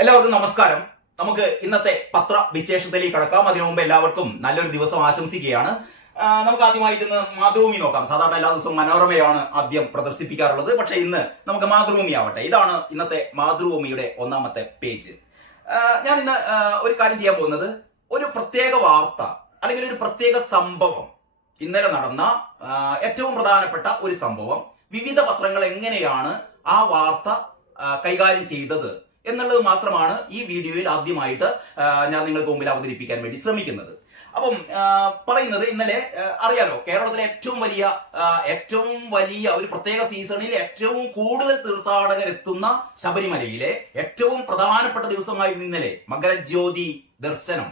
എല്ലാവർക്കും നമസ്കാരം. നമുക്ക് ഇന്നത്തെ പത്രവിശേഷത്തിലേക്ക് കടക്കാം. അതിനു മുമ്പ് എല്ലാവർക്കും നല്ലൊരു ദിവസം ആശംസിക്കുകയാണ്. നമുക്ക് ആദ്യമായിട്ട് ഇന്ന് മാതൃഭൂമി നോക്കാം. സാധാരണ എല്ലാ ദിവസവും മനോരമയാണ് ആദ്യം പ്രദർശിപ്പിക്കാറുള്ളത്. പക്ഷെ ഇന്ന് നമുക്ക് മാതൃഭൂമി ആവട്ടെ. ഇതാണ് ഇന്നത്തെ മാതൃഭൂമിയുടെ ഒന്നാമത്തെ പേജ്. ഞാൻ ഇന്ന് ഒരു കാര്യം ചെയ്യാൻ പോകുന്നത്, ഒരു പ്രത്യേക വാർത്ത അല്ലെങ്കിൽ ഒരു പ്രത്യേക സംഭവം, ഇന്നലെ നടന്ന ഏറ്റവും പ്രധാനപ്പെട്ട ഒരു സംഭവം, വിവിധ പത്രങ്ങൾ എങ്ങനെയാണ് ആ വാർത്ത കൈകാര്യം ചെയ്തത് എന്നുള്ളത് മാത്രമാണ് ഈ വീഡിയോയിൽ ആദ്യമായിട്ട് ഞാൻ നിങ്ങൾക്ക് മുമ്പിൽ അവതരിപ്പിക്കാൻ വേണ്ടി ശ്രമിക്കുന്നത്. അപ്പം പറയുന്നത്, ഇന്നലെ അറിയാലോ, കേരളത്തിലെ ഏറ്റവും വലിയ ഒരു പ്രത്യേക സീസണിൽ ഏറ്റവും കൂടുതൽ തീർത്ഥാടകർ എത്തുന്ന ശബരിമലയിലെ ഏറ്റവും പ്രധാനപ്പെട്ട ദിവസമായിരുന്നു ഇന്നലെ മകരജ്യോതി ദർശനം.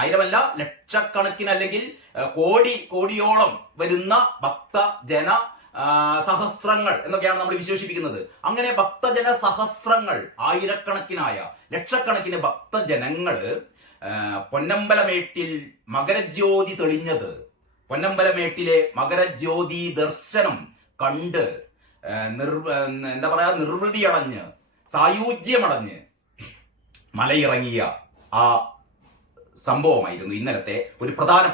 ആയിരമല്ല, ലക്ഷക്കണക്കിന് അല്ലെങ്കിൽ കോടിയോളം വരുന്ന ഭക്തജന സഹസ്രങ്ങൾ എന്നൊക്കെയാണ് നമ്മൾ വിശേഷിപ്പിക്കുന്നത്. അങ്ങനെ ഭക്തജന സഹസ്രങ്ങൾ, ലക്ഷക്കണക്കിന് ഭക്തജനങ്ങള് പൊന്നമ്പലമേട്ടിൽ മകരജ്യോതി തെളിഞ്ഞത്, പൊന്നമ്പലമേട്ടിലെ മകരജ്യോതി ദർശനം കണ്ട് നിർവൃതിയടഞ്ഞ് സായുജ്യമടഞ്ഞ് മലയിറങ്ങിയ ആ സംഭവമായിരുന്നു ഇന്നലെ ഒരുപാട്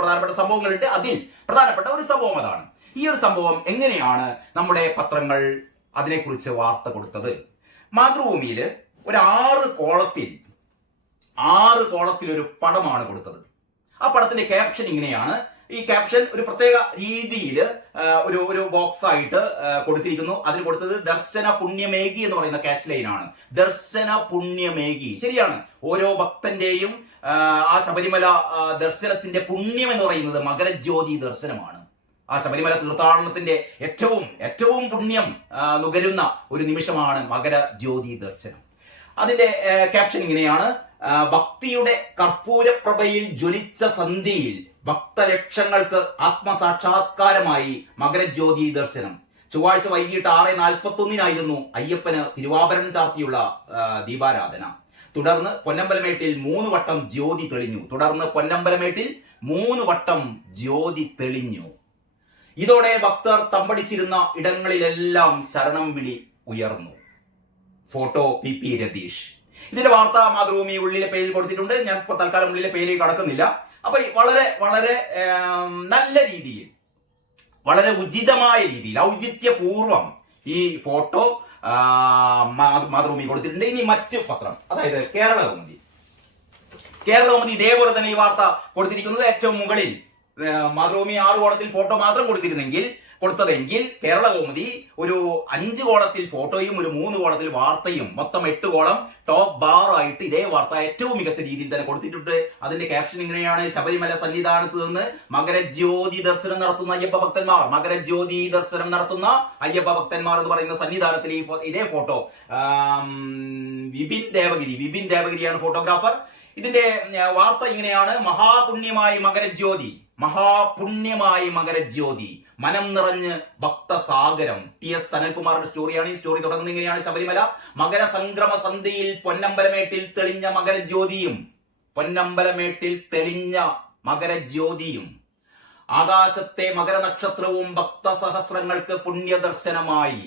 പ്രധാനപ്പെട്ട സംഭവങ്ങളുണ്ട്. അതിൽ പ്രധാനപ്പെട്ട ഒരു സംഭവം അതാണ്. ഈ ഒരു സംഭവം എങ്ങനെയാണ് നമ്മുടെ പത്രങ്ങൾ അതിനെക്കുറിച്ച് വാർത്ത കൊടുത്തത്? മാതൃഭൂമിയിൽ ഒരു 6 കോളത്തിൽ ഒരു പടമാണ് കൊടുത്തത്. ആ പടത്തിന്റെ ക്യാപ്ഷൻ ഇങ്ങനെയാണ്. ഈ ക്യാപ്ഷൻ ഒരു പ്രത്യേക രീതിയിൽ ഒരു ബോക്സ് ആയിട്ട് കൊടുത്തിരിക്കുന്നു. അതിന് കൊടുത്തത് ദർശന പുണ്യമേകി എന്ന് പറയുന്ന ക്യാച്ച് ലൈനാണ്. ദർശന പുണ്യമേകി, ശരിയാണ്. ഓരോ ഭക്തന്റെയും ആ ശബരിമല ദർശനത്തിന്റെ പുണ്യം എന്ന് പറയുന്നത് മകരജ്യോതി ദർശനമാണ്. ആ ശബരിമല തീർത്ഥാടനത്തിന്റെ ഏറ്റവും പുണ്യം നുകരുന്ന ഒരു നിമിഷമാണ് മകരജ്യോതി ദർശനം. അതിന്റെ ക്യാപ്ഷൻ ഇങ്ങനെയാണ്: ഭക്തിയുടെ കർപ്പൂരപ്രഭയിൽ ജ്വലിച്ച സന്ധ്യയിൽ ഭക്തലക്ഷങ്ങൾക്ക് ആത്മസാക്ഷാത്കാരമായി മകരജ്യോതി ദർശനം. ചൊവ്വാഴ്ച വൈകിട്ട് 6:41 അയ്യപ്പന് തിരുവാഭരണം ചാർത്തിയുള്ള ദീപാരാധന. തുടർന്ന് പൊന്നമ്പലമേട്ടിൽ 3 വട്ടം ജ്യോതി തെളിഞ്ഞു. ഇതോടെ ഭക്തർ തമ്പടിച്ചിരുന്ന ഇടങ്ങളിലെല്ലാം ശരണം വിളി ഉയർന്നു. Photo PP Ratheesh. ഇതിന്റെ വാർത്ത മാതൃഭൂമി ഉള്ളിലെ പേജിൽ കൊടുത്തിട്ടുണ്ട്. ഞാൻ ഇപ്പോൾ തൽക്കാലം ഉള്ളിലെ പേജിലേക്ക് കടക്കുന്നില്ല. അപ്പൊ വളരെ നല്ല രീതിയിൽ, വളരെ ഉചിതമായ രീതിയിൽ, ഔചിത്യപൂർവം ഈ ഫോട്ടോ മാതൃഭൂമി കൊടുത്തിട്ടുണ്ട്. ഇനി മറ്റു പത്രം, അതായത് കേരളകൗമുദി ഇതേപോലെ തന്നെ ഈ വാർത്ത കൊടുത്തിരിക്കുന്നത് ഏറ്റവും മുകളിൽ. മാതൃഭൂമി 6 കോളത്തിൽ ഫോട്ടോ മാത്രം കൊടുത്തതെങ്കിൽ കേരളകൗമുദി ഒരു 5 കോളത്തിൽ ഫോട്ടോയും ഒരു 3 കോളത്തിൽ വാർത്തയും, മൊത്തം 8 കോളം ടോപ്പ് ബാർ ആയിട്ട് ഇതേ വാർത്ത ഏറ്റവും മികച്ച രീതിയിൽ തന്നെ കൊടുത്തിട്ടുണ്ട്. അതിന്റെ ക്യാപ്ഷൻ ഇങ്ങനെയാണ്: ശബരിമല സന്നിധാനത്ത് നിന്ന് മകരജ്യോതി ദർശനം നടത്തുന്ന അയ്യപ്പ ഭക്തന്മാർ എന്ന് പറയുന്ന സന്നിധാനത്തിൽ ഇതേ ഫോട്ടോ വിപിൻ ദേവഗിരിയാണ് ഫോട്ടോഗ്രാഫർ. ഇതിന്റെ വാർത്ത ഇങ്ങനെയാണ്: മഹാപുണ്യമായി മകരജ്യോതി, മനം നിറഞ്ഞ് ഭക്തസാഗരം. TS സനൽകുമാറിന്റെ സ്റ്റോറിയാണ്. ഈ സ്റ്റോറി തുടങ്ങുന്നത് ഇങ്ങനെയാണ്: ശബരിമല മകരസംക്രമ സന്ധ്യയിൽ പൊന്നമ്പലമേട്ടിൽ തെളിഞ്ഞ മകരജ്യോതിയും ആകാശത്തെ മകരനക്ഷത്രവും ഭക്തസഹസ്രങ്ങൾക്ക് പുണ്യദർശനമായി.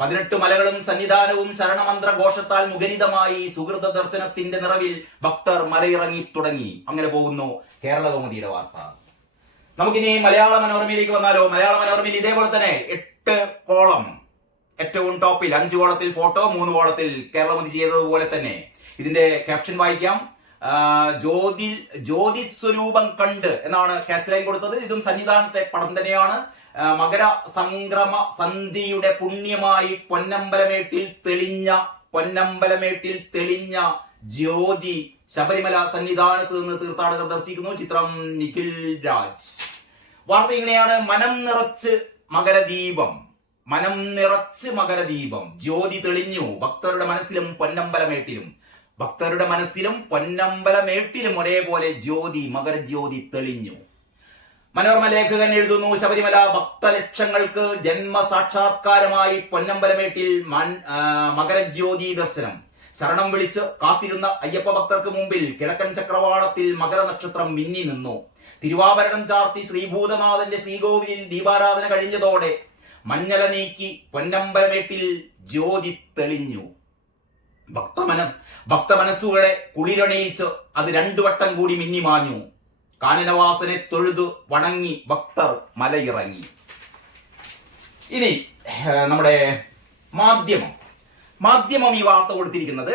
18 മലകളും സന്നിധാനവും ശരണമന്ത്ര ഘോഷത്താൽ മുഖരിതമായി. സുഹൃത ദർശനത്തിന്റെ നിറവിൽ ഭക്തർ മലയിറങ്ങി തുടങ്ങി. അങ്ങനെ പോകുന്നു കേരളകൗമുദിയുടെ വാർത്ത. നമുക്കിനി മലയാള മനോരമയിലേക്ക് വന്നാലോ? മലയാള മനോരമയിൽ ഇതേപോലെ തന്നെ 8 കോളം, ഏറ്റവും ടോപ്പിൽ 5 കോളത്തിൽ ഫോട്ടോ, 3 കോളത്തിൽ കേരളകൗമുദി ചെയ്തതുപോലെ തന്നെ. ഇതിന്റെ ക്യാപ്ഷൻ വായിക്കാം: ജ്യോതിസ്വരൂപം കണ്ട് എന്നാണ് ക്യാച്ച് ലൈൻ കൊടുത്തത്. ഇതും സന്നിധാനത്തെ പടം തന്നെയാണ്. മകര സംക്രമ സന്ധിയുടെ പുണ്യമായി പൊന്നമ്പലമേട്ടിൽ തെളിഞ്ഞ ജ്യോതി ശബരിമല സന്നിധാനത്ത് നിന്ന് തീർത്ഥാടകർ ദർശിക്കുന്നു. ചിത്രം നിഖിൽ രാജ്. വാർത്ത ഇങ്ങനെയാണ്: മനം നിറച്ച് മകരദീപം, ജ്യോതി തെളിഞ്ഞു. ഭക്തരുടെ മനസ്സിലും പൊന്നമ്പലമേട്ടിലും ഒരേപോലെ മകരജ്യോതി തെളിഞ്ഞു. മനോരമ ലേഖകൻ എഴുതുന്നു: ശബരിമല ഭക്തലക്ഷങ്ങൾക്ക് ജന്മസാക്ഷാത്കാരമായി പൊന്നമ്പലമേട്ടിൽ മകരജ്യോതി ദർശനം. ശരണം വിളിച്ച് കാത്തിരുന്ന അയ്യപ്പ ഭക്തർക്ക് മുമ്പിൽ കിഴക്കൻ ചക്രവാളത്തിൽ മകരനക്ഷത്രം മിന്നി നിന്നു. തിരുവാഭരണം ചാർത്തി ശ്രീഭൂതനാഥന്റെ ശ്രീകോവിലിൽ ദീപാരാധന കഴിഞ്ഞതോടെ മഞ്ഞല നീക്കി പൊന്നമ്പലമേട്ടിൽ ജ്യോതി തെളിഞ്ഞു. ഭക്തമനസ്സുകളെ കുളിരണിയിച്ച് അത് 2 വട്ടം കൂടി മിന്നിമാഞ്ഞു. കാനനവാസനെ തൊഴുതു വണങ്ങി ഭക്തർ മലയിറങ്ങി. ഇനി നമ്മുടെ മാധ്യമം ഈ വാർത്ത കൊടുത്തിരിക്കുന്നത്.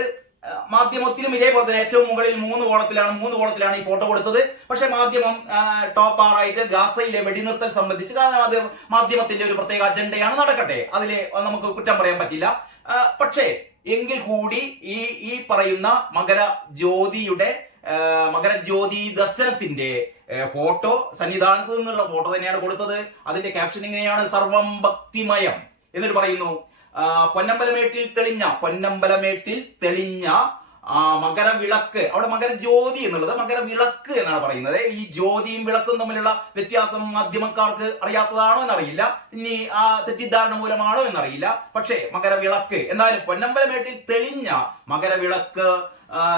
മാധ്യമത്തിലും ഇതേപോലെ തന്നെ ഏറ്റവും മുകളിൽ 3 കോളത്തിലാണ് ഈ ഫോട്ടോ കൊടുത്തത്. പക്ഷെ മാധ്യമം ടോപ്പ് ആറായിട്ട് ഗാസയിലെ വെടിനിർത്തൽ സംബന്ധിച്ച്, കാരണം അത് മാധ്യമത്തിന്റെ ഒരു പ്രത്യേക അജണ്ടയാണ്, നടക്കട്ടെ, അതിലെ നമുക്ക് കുറ്റം പറയാൻ പറ്റില്ല. പക്ഷേ എങ്കിൽ കൂടി ഈ പറയുന്ന മകരജ്യോതി ദർശനത്തിന്റെ ഫോട്ടോ, സന്നിധാനത്ത് നിന്നുള്ള ഫോട്ടോ തന്നെയാണ് കൊടുത്തത്. അതിന്റെ ക്യാപ്ഷൻ ഇങ്ങനെയാണ്: സർവം ഭക്തിമയം എന്നിട്ട് പറയുന്നു, പൊന്നമ്പലമേട്ടിൽ തെളിഞ്ഞ മകരവിളക്ക്. അവിടെ മകരജ്യോതി എന്നുള്ളത് മകരവിളക്ക് എന്നാണ് പറയുന്നത്. ഈ ജ്യോതിയും വിളക്കും തമ്മിലുള്ള വ്യത്യാസം മാധ്യമക്കാർക്ക് അറിയാത്തതാണോ എന്നറിയില്ല, ഇനി ആ തെറ്റിദ്ധാരണ മൂലമാണോ എന്നറിയില്ല. പക്ഷേ മകരവിളക്ക് എന്നാലും പൊന്നമ്പലമേട്ടിൽ തെളിഞ്ഞ മകരവിളക്ക്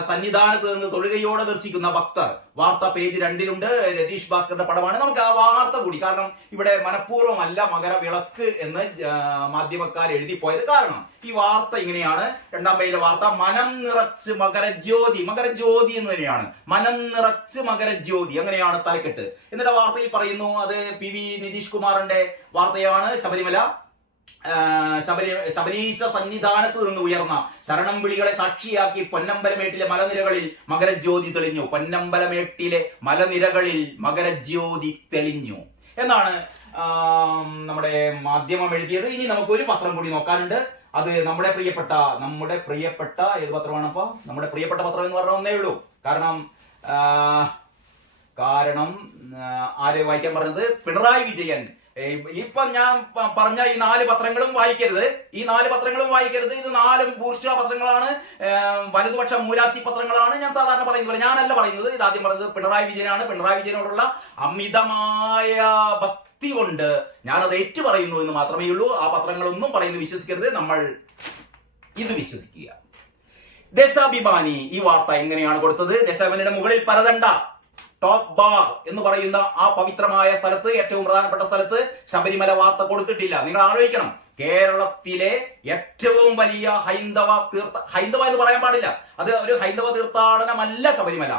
സന്നിധാനത്ത് നിന്ന് തൊഴുകയോടെ ദർശിക്കുന്ന ഭക്തർ. വാർത്ത പേജ് 2 രതീഷ് ഭാസ്കറിന്റെ പടമാണ്. നമുക്ക് ആ വാർത്ത കൂടി, കാരണം ഇവിടെ മനഃപൂർവ്വമല്ല മകരവിളക്ക് എന്ന് മാധ്യമക്കാർ എഴുതിപ്പോയത്. കാരണം ഈ വാർത്ത ഇങ്ങനെയാണ്. 2-ാം പേജിലെ വാർത്ത: മനം നിറച്ച് മകരജ്യോതി എന്ന് തന്നെയാണ്, മനം നിറച്ച് മകരജ്യോതി, അങ്ങനെയാണ് തലക്കെട്ട്. എന്നിട്ട് വാർത്തയിൽ പറയുന്നു, അത് PV നിതീഷ് കുമാറിന്റെ വാർത്തയാണ്. ശബരീശ സന്നിധാനത്ത് നിന്ന് ഉയർന്ന ശരണം വിളികളെ സാക്ഷിയാക്കി പൊന്നമ്പലമേട്ടിലെ മലനിരകളിൽ മകരജ്യോതി തെളിഞ്ഞു. പൊന്നമ്പലമേട്ടിലെ മലനിരകളിൽ മകരജ്യോതി തെളിഞ്ഞു എന്നാണ് നമ്മുടെ മാധ്യമം എഴുതിയത്. ഇനി നമുക്കൊരു പത്രം കൂടി നോക്കാനുണ്ട്. അത് നമ്മുടെ പ്രിയപ്പെട്ട ഏത് പത്രമാണ്? അപ്പൊ നമ്മുടെ പ്രിയപ്പെട്ട പത്രം എന്ന് പറഞ്ഞ ഒന്നേ ഉള്ളൂ. കാരണം ആര് വായിക്കാൻ പറഞ്ഞത്? പിണറായി വിജയൻ. ഇപ്പൊ ഞാൻ പറഞ്ഞ ഈ 4 പത്രങ്ങളും വായിക്കരുത്. ഇത് 4 ബൂർഷ്വാ പത്രങ്ങളാണ്, വലതുപക്ഷ മൂലാച്ചി പത്രങ്ങളാണ്. ഞാൻ സാധാരണ പറയുന്നത്, ഞാനല്ല പറയുന്നത്, ഇത് ആദ്യം പറയുന്നത് പിണറായി വിജയനാണ്. പിണറായി വിജയനോടുള്ള അമിതമായ ഭക്തി കൊണ്ട് ഞാനത് ഏറ്റു പറയുന്നു എന്ന് മാത്രമേ ഉള്ളൂ. ആ പത്രങ്ങളൊന്നും പറയുന്നത് വിശ്വസിക്കരുത്, നമ്മൾ ഇത് വിശ്വസിക്കുക. ദേശാഭിമാനി ഈ വാർത്ത എങ്ങനെയാണ് കൊടുത്തത്? ദേശാഭിമാനിയുടെ മുകളിൽ പരതണ്ട ടോപ്പ് ബാർ എന്ന് പറയുന്ന ആ പവിത്രമായ സ്ഥലത്ത്, ഏറ്റവും പ്രധാനപ്പെട്ട സ്ഥലത്ത് ശബരിമല വാർത്ത കൊടുത്തിട്ടില്ല. നിങ്ങൾ ആലോചിക്കണം, കേരളത്തിലെ ഏറ്റവും വലിയ ഹൈന്ദവ എന്ന് പറയാൻ പാടില്ല, അത് ഒരു ഹൈന്ദവ തീർത്ഥാടനമല്ല ശബരിമല,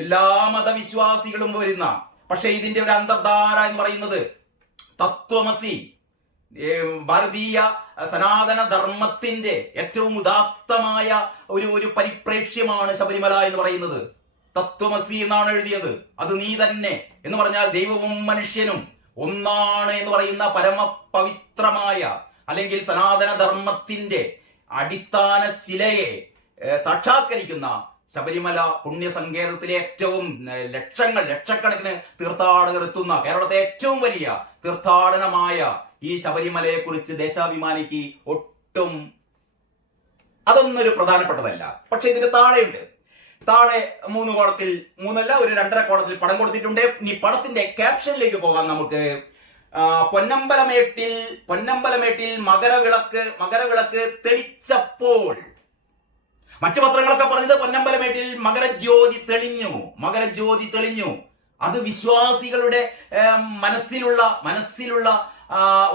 എല്ലാ മതവിശ്വാസികളും വരുന്ന. പക്ഷെ ഇതിന്റെ ഒരു അന്തർധാര എന്ന് പറയുന്നത് തത്വമസി, ഭാരതീയ സനാതന ധർമ്മത്തിന്റെ ഏറ്റവും ഉദാത്തമായ ഒരു പരിപ്രേക്ഷ്യമാണ് ശബരിമല എന്ന് പറയുന്നത്. തത്വമസി എന്നാണ് എഴുതിയത്. അത് നീ തന്നെ എന്ന് പറഞ്ഞാൽ ദൈവവും മനുഷ്യനും ഒന്നാണ് എന്ന് പറയുന്ന പരമപവിത്രമായ, അല്ലെങ്കിൽ സനാതന ധർമ്മത്തിന്റെ അടിസ്ഥാന ശിലയെ സാക്ഷാത്കരിക്കുന്ന ശബരിമല പുണ്യസങ്കേതത്തിലെ ഏറ്റവും ലക്ഷക്കണക്കിന് തീർത്ഥാടകർ എത്തുന്ന കേരളത്തെ ഏറ്റവും വലിയ തീർത്ഥാടനമായ ഈ ശബരിമലയെ കുറിച്ച് ദേശാഭിമാനിക്ക് ഒട്ടും അതൊന്നൊരു പ്രധാനപ്പെട്ടതല്ല. പക്ഷെ ഇതിന്റെ താഴെയുണ്ട്. താഴെ 3 കോളത്തിൽ, 3 ഒരു 2.5 കോളത്തിൽ പടം കൊടുത്തിട്ടുണ്ട്. ഇനി പടത്തിന്റെ ക്യാപ്ഷനിലേക്ക് പോകാം നമുക്ക്. പൊന്നമ്പലമേട്ടിൽ മകരവിളക്ക് തെളിച്ചപ്പോൾ, മറ്റു പത്രങ്ങളൊക്കെ പറഞ്ഞത് പൊന്നമ്പലമേട്ടിൽ മകരജ്യോതി തെളിഞ്ഞു. അത് വിശ്വാസികളുടെ മനസ്സിലുള്ള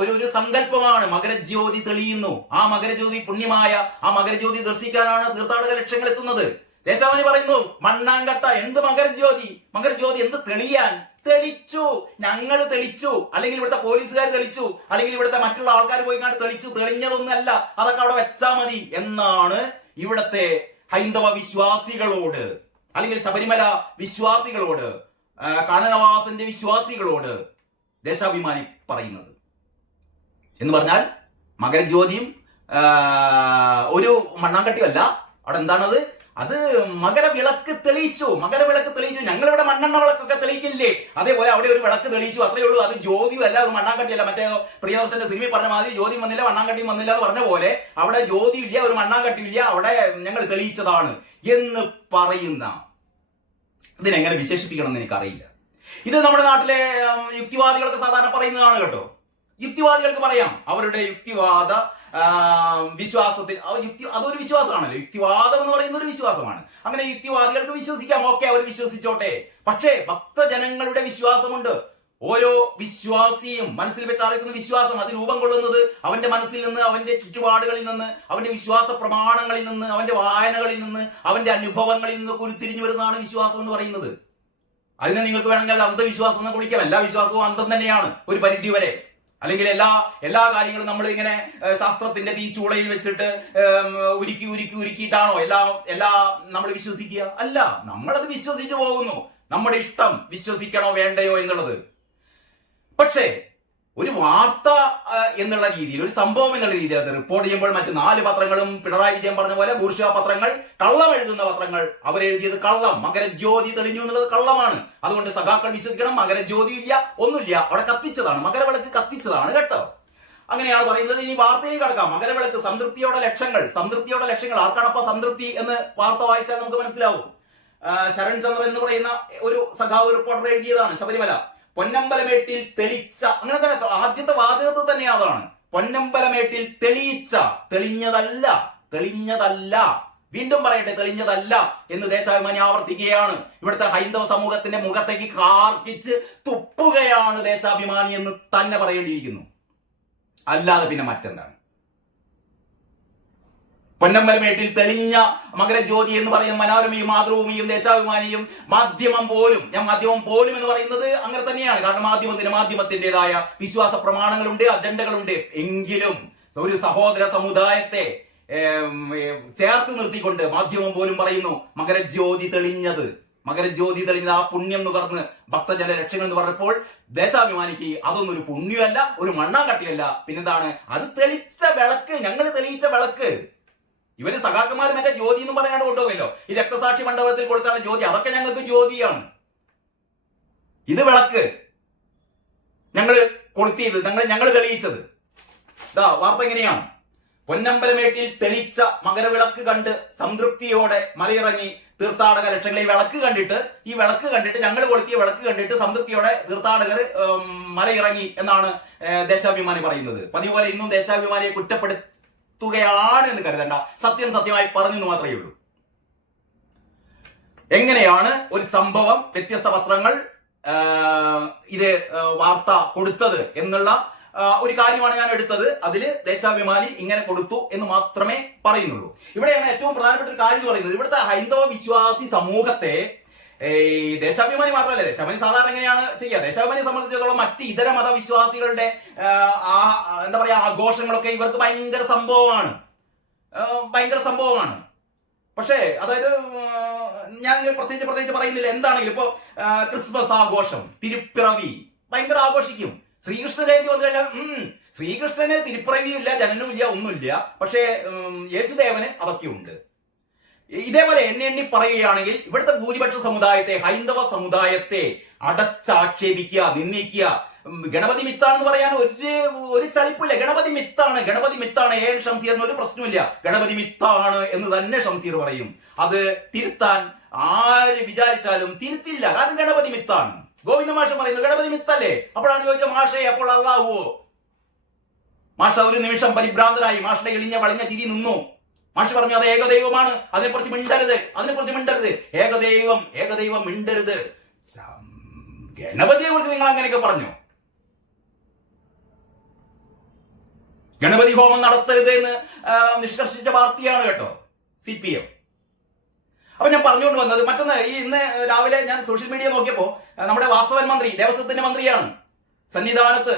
ഒരു സങ്കല്പമാണ്. മകരജ്യോതി തെളിയുന്നു. ആ മകരജ്യോതി പുണ്യമായ ആ മകരജ്യോതി ദർശിക്കാനാണ് തീർത്ഥാടക ലക്ഷങ്ങൾ എത്തുന്നത്. ദേശാഭിമാനി പറയുന്നു, മണ്ണാങ്കട്ട എന്ത് മകരജ്യോതി എന്ത് തെളിച്ചു, ഞങ്ങൾ തെളിച്ചു, അല്ലെങ്കിൽ ഇവിടുത്തെ പോലീസുകാർ തെളിച്ചു, അല്ലെങ്കിൽ ഇവിടുത്തെ മറ്റുള്ള ആൾക്കാർ പോയി കണ്ട് തെളിഞ്ഞതൊന്നല്ല, അതൊക്കെ അവിടെ വെച്ചാ മതി എന്നാണ് ഇവിടുത്തെ ഹൈന്ദവ വിശ്വാസികളോട്, അല്ലെങ്കിൽ ശബരിമല വിശ്വാസികളോട്, കാനനവാസന്റെ വിശ്വാസികളോട് ദേശാഭിമാനി പറയുന്നത്. എന്ന് പറഞ്ഞാൽ മകരജ്യോതിയും ഒരു മണ്ണാങ്കട്ടിയല്ല, അവിടെ എന്താണത്? അത് മകരവിളക്ക് തെളിയിച്ചു. ഞങ്ങളിവിടെ മണ്ണെണ്ണ വിളക്കൊക്കെ തെളിയിക്കില്ലേ, അതേപോലെ അവിടെ ഒരു വിളക്ക് തെളിയിച്ചു, അത്രയേ ഉള്ളൂ. അത് ജ്യോതിയും അല്ല, അത് മണ്ണാങ്കട്ടിയല്ല. മറ്റേ പ്രിയദർശന്റെ സിനിമയിൽ പറഞ്ഞ മാതിരി ജ്യോതി വന്നില്ല മണ്ണാങ്കട്ടിയും വന്നില്ല എന്ന് പറഞ്ഞ പോലെ അവിടെ ജ്യോതി ഇല്ല, ഒരു മണ്ണാങ്കട്ടിയില്ല, അവിടെ ഞങ്ങൾ തെളിയിച്ചതാണ് എന്ന് പറയുന്ന ഇതിനെങ്ങനെ വിശേഷിപ്പിക്കണം എന്ന് എനിക്കറിയില്ല. ഇത് നമ്മുടെ നാട്ടിലെ യുക്തിവാദികളൊക്കെ സാധാരണ പറയുന്നതാണ് കേട്ടോ. യുക്തിവാദികൾക്ക് പറയാം, അവരുടെ യുക്തിവാദ വിശ്വാസത്തിൽ അതൊരു വിശ്വാസമാണല്ലോ. യുക്തിവാദം എന്ന് പറയുന്ന ഒരു വിശ്വാസമാണ്. അങ്ങനെ യുക്തിവാദികൾക്ക് വിശ്വസിക്കാം, ഓക്കെ, അവർ വിശ്വസിച്ചോട്ടെ. പക്ഷേ ഭക്തജനങ്ങളുടെ വിശ്വാസമുണ്ട്. ഓരോ വിശ്വാസിയും മനസ്സിൽ വെച്ച് അറിയിക്കുന്ന വിശ്വാസം അത് രൂപം കൊള്ളുന്നത് അവന്റെ മനസ്സിൽ നിന്ന്, അവന്റെ ചുറ്റുപാടുകളിൽ നിന്ന്, അവന്റെ വിശ്വാസ പ്രമാണങ്ങളിൽ നിന്ന്, അവന്റെ വായനകളിൽ നിന്ന്, അവന്റെ അനുഭവങ്ങളിൽ നിന്ന് ഉരുത്തിരിഞ്ഞു വരുന്നതാണ് വിശ്വാസം എന്ന് പറയുന്നത്. അതിനെ നിങ്ങൾക്ക് വേണമെങ്കിൽ അന്ധവിശ്വാസം എന്ന് വിളിക്കാം. എല്ലാ വിശ്വാസവും അന്ധം തന്നെയാണ് ഒരു പരിധി വരെ. അല്ലെങ്കിൽ എല്ലാ കാര്യങ്ങളും നമ്മൾ ഇങ്ങനെ ശാസ്ത്രത്തിന്റെ തീച്ചൂളയിൽ വെച്ചിട്ട് ഉരുക്കിയിട്ടാണോ എല്ലാ നമ്മൾ വിശ്വസിക്കുക? അല്ല, നമ്മളത് വിശ്വസിച്ചു പോകുന്നു. നമ്മുടെ ഇഷ്ടം വിശ്വസിക്കണോ വേണ്ടയോ എന്നുള്ളത്. പക്ഷേ ഒരു വാർത്ത എന്നുള്ള രീതിയിൽ, ഒരു സംഭവം എന്നുള്ള രീതിയിൽ അത് റിപ്പോർട്ട് ചെയ്യുമ്പോൾ മറ്റു 4 പത്രങ്ങളും പിണറായി വിജയൻ പറഞ്ഞ പോലെ ബൂർഷ്വാ പത്രങ്ങൾ, കള്ളം എഴുതുന്ന പത്രങ്ങൾ, അവരെഴുതിയത് കള്ളം, മകരജ്യോതി തെളിഞ്ഞു എന്നുള്ളത് കള്ളമാണ്, അതുകൊണ്ട് സഖാക്കൾ വിശ്വസിക്കണം, മകരജ്യോതി ഇല്ല, ഒന്നുമില്ല, അവിടെ കത്തിച്ചതാണ്, മകരവിളക്ക് കത്തിച്ചതാണ് കേട്ടോ. അങ്ങനെയാണ് പറയുന്നത്. ഇനി വാർത്തയിൽ കിടക്കാം. മകരവിളക്ക്, സംതൃപ്തിയോടെ ലക്ഷങ്ങൾ. ആർക്കാണപ്പ സംതൃപ്തി എന്ന് വാർത്ത വായിച്ചാൽ നമുക്ക് മനസ്സിലാവും. ശരൺ ചന്ദ്രൻ എന്ന് പറയുന്ന ഒരു സഖാവ് റിപ്പോർട്ടർ എഴുതിയതാണ്. ശബരിമല പൊന്നമ്പലമേട്ടിൽ തെളിച്ച, അങ്ങനെ തന്നെ ആദ്യത്തെ വാചകത്തിൽ തന്നെ അതാണ്. പൊന്നമ്പലമേട്ടിൽ തെളിഞ്ഞതല്ല, വീണ്ടും പറയട്ടെ, തെളിഞ്ഞതല്ല എന്ന് ദേശാഭിമാനി ആവർത്തിക്കുകയാണ്. ഇവിടുത്തെ ഹൈന്ദവ സമൂഹത്തിന്റെ മുഖത്തേക്ക് കാർക്കിച്ച് തുപ്പുകയാണ് ദേശാഭിമാനി എന്ന് തന്നെ പറയേണ്ടിയിരിക്കുന്നു. അല്ലാതെ പിന്നെ മറ്റെന്താണ്? പൊന്നമ്പലമേട്ടിൽ തെളിഞ്ഞ മകരജ്യോതി എന്ന് പറയുന്ന മനോരമയും മാതൃഭൂമിയും ദേശാഭിമാനിയും മാധ്യമം പോലും, ഞാൻ മാധ്യമം പോലും എന്ന് പറയുന്നത് അങ്ങനെ തന്നെയാണ്. കാരണം മാധ്യമത്തിൻ്റെതായ വിശ്വാസ പ്രമാണങ്ങളുണ്ട്, അജണ്ടകളുണ്ട്. എങ്കിലും ഒരു സഹോദര സമുദായത്തെ ചേർത്ത് നിർത്തിക്കൊണ്ട് മാധ്യമം പോലും പറയുന്നു മകരജ്യോതി തെളിഞ്ഞത്, ആ പുണ്യം നുകർന്ന് ഭക്തജന രക്ഷകൾ എന്ന് പറഞ്ഞപ്പോൾ ദേശാഭിമാനിക്ക് അതൊന്നും ഒരു പുണ്യമല്ല, ഒരു മണ്ണാങ്കട്ടിയല്ല, പിന്നെന്താണ്? അത് തെളിച്ച വിളക്ക്, ഞങ്ങൾ തെളിയിച്ച വിളക്ക്. ഇവര് സഖാക്കന്മാർ മറ്റേ ജ്യോതി എന്ന് പറയാണ്ട് കൊണ്ടുപോകല്ലോ. ഈ രക്തസാക്ഷി മണ്ഡപത്തിൽ കൊടുത്താണ് ജ്യോതി, അതൊക്കെ ഞങ്ങൾക്ക് ജ്യോതിയാണ്. ഇത് വിളക്ക് ഞങ്ങൾ കൊളുത്തിയത്, ഞങ്ങൾ തെളിയിച്ചത്. വാർത്ത എങ്ങനെയാണ്? പൊന്നമ്പലമേട്ടിൽ തെളിച്ച മകരവിളക്ക് കണ്ട് സംതൃപ്തിയോടെ മലയിറങ്ങി തീർത്ഥാടക ലക്ഷങ്ങൾ. ഈ വിളക്ക് കണ്ടിട്ട് ഞങ്ങൾ കൊളുത്തിയ വിളക്ക് കണ്ടിട്ട് സംതൃപ്തിയോടെ തീർത്ഥാടകർ മലയിറങ്ങി എന്നാണ് ദേശാഭിമാനി പറയുന്നത്. പതിവ് പോലെ ഇന്നും ദേശാഭിമാനിയെ കുറ്റപ്പെടുത്തുകയാണ് എന്ന് കരുതണ്ട. സത്യമായി പറഞ്ഞു എന്ന് മാത്രമേ ഉള്ളൂ. എങ്ങനെയാണ് ഒരു സംഭവം വ്യത്യസ്ത പത്രങ്ങൾ ഇത് വാർത്ത കൊടുത്തത് എന്നുള്ള ഒരു കാര്യമാണ് ഞാൻ എടുത്തത്. അതില് ദേശാഭിമാനി ഇങ്ങനെ കൊടുത്തു എന്ന് മാത്രമേ പറയുന്നുള്ളൂ. ഇവിടെയാണ് ഏറ്റവും പ്രധാനപ്പെട്ട ഒരു കാര്യം എന്ന് പറയുന്നത്, ഇവിടുത്തെ ഹൈന്ദവ വിശ്വാസി സമൂഹത്തെ ദേശാഭിമാനി മാത്രമല്ല, ദേശാഭിമാനി സാധാരണ എങ്ങനെയാണ് ചെയ്യുക? ദേശാഭിമാനിയെ സംബന്ധിച്ചിടത്തോളം മറ്റ് ഇതര മതവിശ്വാസികളുടെ എന്താ പറയാ ആഘോഷങ്ങളൊക്കെ ഇവർക്ക് ഭയങ്കര സംഭവമാണ്. പക്ഷേ അതായത് ഞാൻ പ്രത്യേകിച്ച് പറയുന്നില്ല. എന്താണെങ്കിലും ഇപ്പൊ ക്രിസ്മസ് ആഘോഷം, തിരുപ്പിറവി ഭയങ്കര ആഘോഷിക്കും. ശ്രീകൃഷ്ണ ജയന്തി വന്നു കഴിഞ്ഞാൽ ശ്രീകൃഷ്ണന് തിരുപ്പിറവിയില്ല, ജനനമില്ല, ഒന്നുമില്ല. പക്ഷേ യേശുദേവന് അതൊക്കെ ഉണ്ട്. ഇതേപോലെ എണ്ണി പറയുകയാണെങ്കിൽ ഇവിടുത്തെ ഭൂരിപക്ഷ സമുദായത്തെ, ഹൈന്ദവ സമുദായത്തെ അടച്ചാക്ഷേപിക്കുക, നിന്ദിക്കുക. ഗണപതി മിത്താണെന്ന് പറയാൻ ഒരു ചളിപ്പില്ല. ഗണപതി മിത്താണ്. എൻ ഷംസീറിന് ഒരു പ്രശ്നമില്ല. ഗണപതി മിത്താണ് എന്ന് തന്നെ ഷംസീർ പറയും. അത് തിരുത്താൻ ആര് വിചാരിച്ചാലും തിരുത്തില്ല. കാരണം ഗണപതി മിത്താണ്. ഗോവിന്ദ മാഷ പറയുന്നു ഗണപതി മിത്തല്ലേ. അപ്പോഴാണ് ചോദിച്ച മാഷേ, അപ്പോൾ അള്ളാഹുവോ? മാഷ ഒരു നിമിഷം പരിഭ്രാന്തനായി. മാഷിന്റെ എളിഞ്ഞ വളഞ്ഞ ചിരി നിന്നു. മാഷ് പറഞ്ഞു അത് ഏകദൈവമാണ്, അതിനെക്കുറിച്ച് മിണ്ടരുത്. ഏകദൈവം മിണ്ടരുത്. ഗണപതിയെ കുറിച്ച് നിങ്ങൾ അങ്ങനെയൊക്കെ പറഞ്ഞു? ഗണപതി ഹോമം നടത്തരുത് എന്ന് നിഷ്കർഷിച്ച പാർട്ടിയാണ് കേട്ടോ CPM. അപ്പൊ ഞാൻ പറഞ്ഞുകൊണ്ട് വന്നത് മറ്റൊന്ന്, ഇന്ന് രാവിലെ ഞാൻ സോഷ്യൽ മീഡിയ നോക്കിയപ്പോ നമ്മുടെ വാസവൻ മന്ത്രി, ദേവസ്വത്തിന്റെ മന്ത്രിയാണ്, സന്നിധാനത്ത്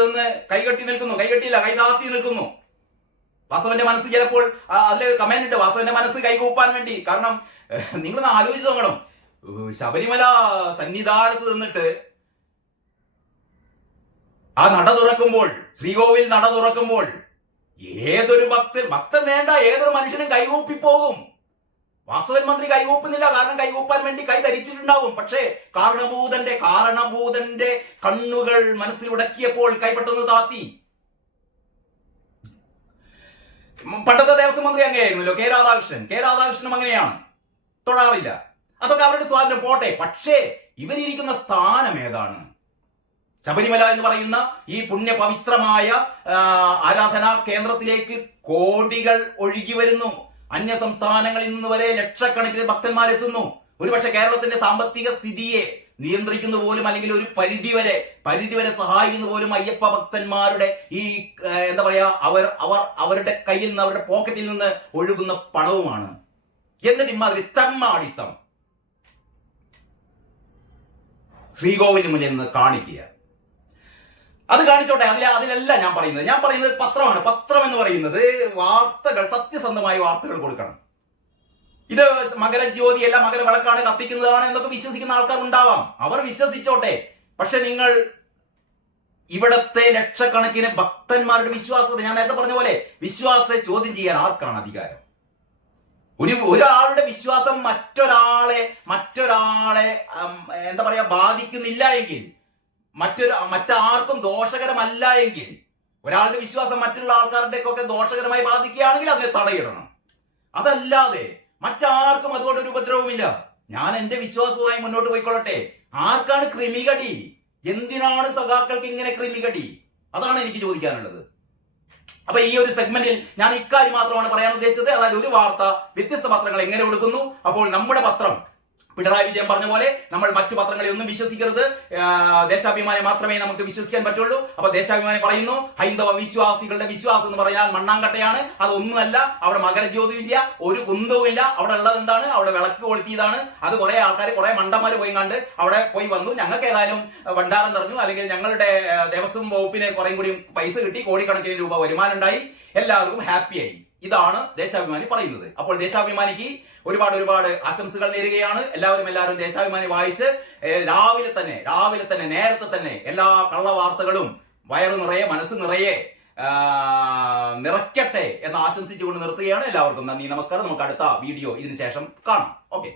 നിന്ന് കൈതാത്തി നിൽക്കുന്നു. വാസവന്റെ മനസ്സ് ചിലപ്പോൾ അതിൽ കമന്റ് ഇട്ട് വാസവന്റെ മനസ്സ് കൈകൂപ്പാൻ വേണ്ടി. കാരണം നിങ്ങളൊന്ന് ആലോചിച്ച് നോക്കണം, ശബരിമല സന്നിധാനത്ത് നിന്നിട്ട് ആ നട തുറക്കുമ്പോൾ, ശ്രീകോവിൽ നട തുറക്കുമ്പോൾ ഏതൊരു ഭക്തൻ വേണ്ട, ഏതൊരു മനുഷ്യനും കൈകൂപ്പി പോകും. വാസവൻ മന്ത്രി കൈകൂപ്പുന്നില്ല, കാരണം കൈകൂപ്പാൻ വേണ്ടി കൈ ധരിച്ചിട്ടുണ്ടാവും. പക്ഷേ കാരണഭൂതന്റെ കണ്ണുകൾ മനസ്സിൽ ഉടക്കിയപ്പോൾ കൈപ്പെട്ടൊന്ന് താത്തി. പണ്ടത്തെ ദേവസ്വം മന്ത്രി അങ്ങനെയായിരുന്നല്ലോ കെ രാധാകൃഷ്ണനും അങ്ങനെയാണ്, തൊടാറില്ല. അതൊക്കെ അവരുടെ സ്വാതന്ത്ര്യം പോട്ടെ. പക്ഷേ ഇവരിയ്ക്കുന്ന സ്ഥാനം ഏതാണ്? ശബരിമല എന്ന് പറയുന്ന ഈ പുണ്യപവിത്രമായ ആരാധനാ കേന്ദ്രത്തിലേക്ക് കോടികൾ ഒഴുകി വരുന്നു. അന്യ സംസ്ഥാനങ്ങളിൽ നിന്ന് വരെ ലക്ഷക്കണക്കിന് ഭക്തന്മാരെത്തുന്നു. ഒരുപക്ഷെ കേരളത്തിന്റെ സാമ്പത്തിക സ്ഥിതിയെ നിയന്ത്രിക്കുന്ന പോലും അല്ലെങ്കിൽ ഒരു പരിധിവരെ സഹായിക്കുന്ന പോലും അയ്യപ്പ ഭക്തന്മാരുടെ ഈ എന്താ പറയാ അവരുടെ കയ്യിൽ നിന്ന് അവരുടെ പോക്കറ്റിൽ നിന്ന് ഒഴുകുന്ന പണവുമാണ്. എന്നിട്ട് ഇമാതിരി തമ്മാടിത്തം ശ്രീകോവിലിന് മുന്നിൽ നിന്ന് കാണിക്കുക. അത് കാണിച്ചോട്ടെ, അതിലല്ല ഞാൻ പറയുന്നത് പത്രമാണ്. പത്രം എന്ന് പറയുന്നത് വാർത്തകൾ, സത്യസന്ധമായ വാർത്തകൾ കൊടുക്കണം. ഇത് മകരജ്യോതിയല്ല, മകരവിളക്കാണ് കത്തിക്കുന്നതാണ് എന്നൊക്കെ വിശ്വസിക്കുന്ന ആൾക്കാർ ഉണ്ടാവാം, അവർ വിശ്വസിച്ചോട്ടെ. പക്ഷെ നിങ്ങൾ ഇവിടത്തെ ലക്ഷക്കണക്കിന് ഭക്തന്മാരുടെ വിശ്വാസത്തെ, ഞാൻ നേരത്തെ പറഞ്ഞ പോലെ, വിശ്വാസത്തെ ചോദ്യം ചെയ്യാൻ ആർക്കാണ് അധികാരം? ഒരാളുടെ വിശ്വാസം മറ്റൊരാളെ എന്താ പറയാ ബാധിക്കുന്നില്ല എങ്കിൽ, മറ്റാർക്കും ദോഷകരമല്ല എങ്കിൽ, ഒരാളുടെ വിശ്വാസം മറ്റുള്ള ആൾക്കാരുടെയൊക്കെ ദോഷകരമായി ബാധിക്കുകയാണെങ്കിൽ അതിനെ തടയിടണം. അതല്ലാതെ മറ്റാർക്കും അതുകൊണ്ട് ഒരു ഉപദ്രവമില്ല. ഞാൻ എന്റെ വിശ്വാസവുമായി മുന്നോട്ട് പോയിക്കൊള്ളട്ടെ. ആർക്കാണ് ക്രിമികടി? എന്തിനാണ് സഖാക്കൾക്ക് ഇങ്ങനെ ക്രിമികടി? അതാണ് എനിക്ക് ചോദിക്കാനുള്ളത്. അപ്പൊ ഈ ഒരു സെഗ്മെന്റിൽ ഞാൻ ഇക്കാര്യം മാത്രമാണ് പറയാൻ ഉദ്ദേശിച്ചത്. അതായത് ഒരു വാർത്ത വ്യത്യസ്ത പത്രങ്ങൾ എങ്ങനെ കൊടുക്കുന്നു. അപ്പോൾ നമ്മുടെ പത്രം പിണറായി വിജയൻ പറഞ്ഞ പോലെ നമ്മൾ മറ്റു പത്രങ്ങളെ ഒന്നും വിശ്വസിക്കരുത്. ദേശാഭിമാനി മാത്രമേ നമുക്ക് വിശ്വസിക്കാൻ പറ്റുള്ളൂ. അപ്പൊ ദേശാഭിമാനി പറയുന്നു, ഹൈന്ദവ വിശ്വാസികളുടെ വിശ്വാസം എന്ന് പറഞ്ഞാൽ മണ്ണാങ്കട്ടയാണ്, അതൊന്നുമല്ല. അവിടെ മകരജ്യോതിയില്ല, ഒരു കുന്തവുമില്ല. അവിടെ ഉള്ളത് എന്താണ്? അവിടെ വിളക്ക് കൊളുത്തിയതാണ്. അത് കുറെ ആൾക്കാർ, കുറെ മണ്ടന്മാര് പോയി കണ്ട് അവിടെ പോയി വന്നു. ഞങ്ങൾക്ക് ഏതായാലും ഭണ്ഡാരം നിറഞ്ഞു, അല്ലെങ്കിൽ ഞങ്ങളുടെ ദേവസ്വം വകുപ്പിന് കുറേ കൂടി പൈസ കിട്ടി, കോടിക്കണക്കിന് രൂപ വരുമാനം ഉണ്ടായി, എല്ലാവർക്കും ഹാപ്പിയായി. ഇതാണ് ദേശാഭിമാനി പറയുന്നത്. അപ്പോൾ ദേശാഭിമാനിക്ക് ഒരുപാട് ആശംസകൾ നേരുകയാണ്. എല്ലാവരും ദേശാഭിമാനി വായിച്ച് രാവിലെ തന്നെ നേരത്തെ തന്നെ എല്ലാ കള്ളവാർത്തകളും വയറു നിറയെ മനസ്സ് നിറയെ നിറയ്ക്കട്ടെ എന്ന് ആശംസിച്ചുകൊണ്ട് നിർത്തുകയാണ്. എല്ലാവർക്കും നന്ദി, നമസ്കാരം. നമുക്ക് അടുത്ത വീഡിയോ ഇതിനു ശേഷം കാണാം. ഓക്കെ.